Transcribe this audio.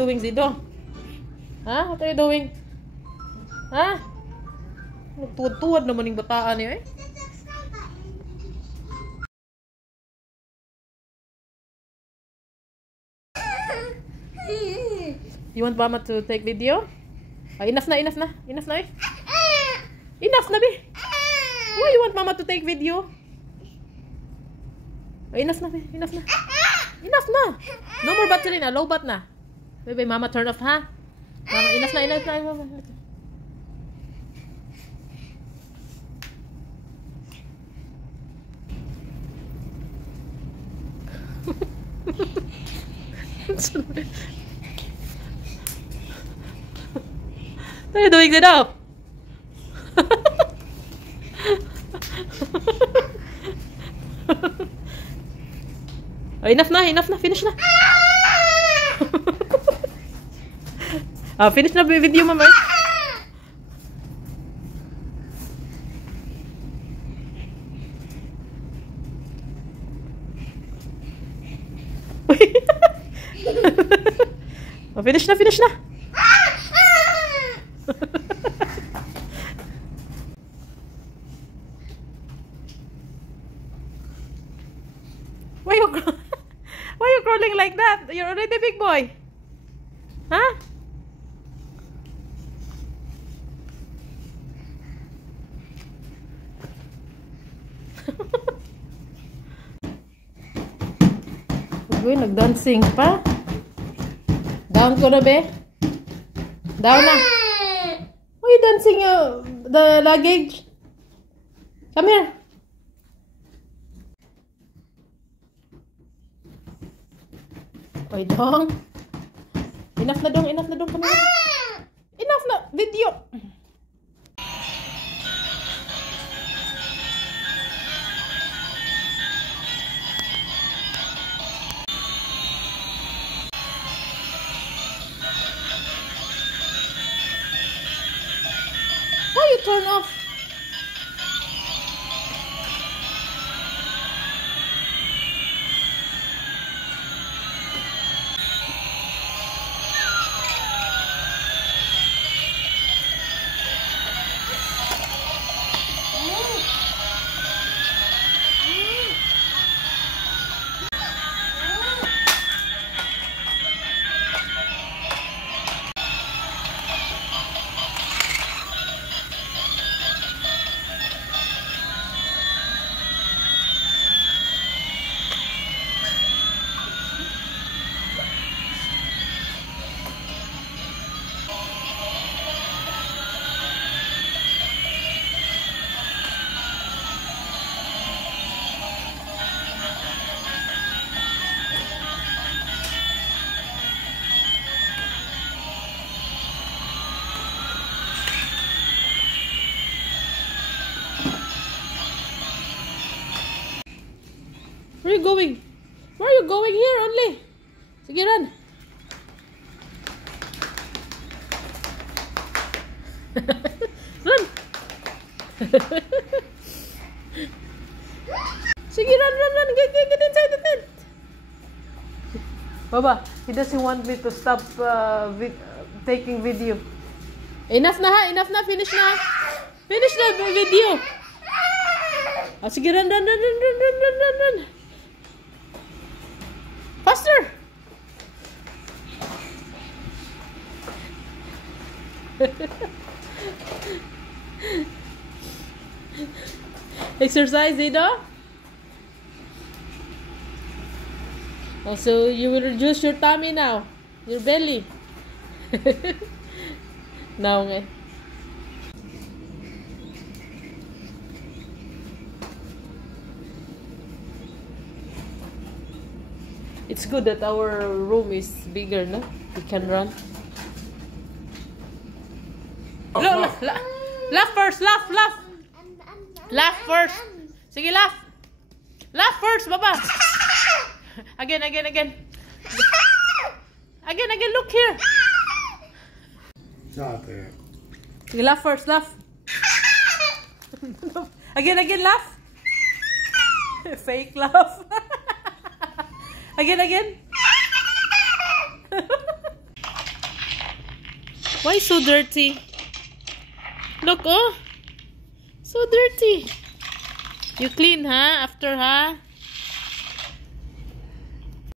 doing, Zido? Ha? What are you doing? Ha? Tuwad-tuwad naman yung bataan niya eh. You want Mama to take video? Enough na eh. Enough na, be. Why you want Mama to take video? Enough na, be. Enough na. No more battery na. Low bat na. Baby, Mama turn off, ha? Mama, enough na. Mama. What are you doing, Zido? Oh, enough na. Finish na. Finish na video, Mama. Finish na. Why you crawling like that? You're already a big boy. Huh? Uy, nag-dancing pa. Down ko na, be. Down na. Why are you dancing the luggage? Come here. Oy, dong. Enough na, dong. Come here. Enough na. Video. Why you turn off? Where are you going? Where are you going? Here only. Sige, run. Run. Sige, run. Get inside the tent. Baba, he doesn't want me to stop taking video. Enough na, ha? Enough na. Finish na. Finish na video. Sige, run. Faster! Exercise, Zido. Also, you will reduce your tummy now. Your belly. Now, nga. It's good that our room is bigger, no? We can run. Laugh first, laugh. Laugh first. Sige, laugh. Laugh first, Baba. Again. Again, look here. Sige, laugh first, laugh. Again, laugh. Fake laugh. Again. Why so dirty? Look, oh. So dirty. You clean, huh? After, huh?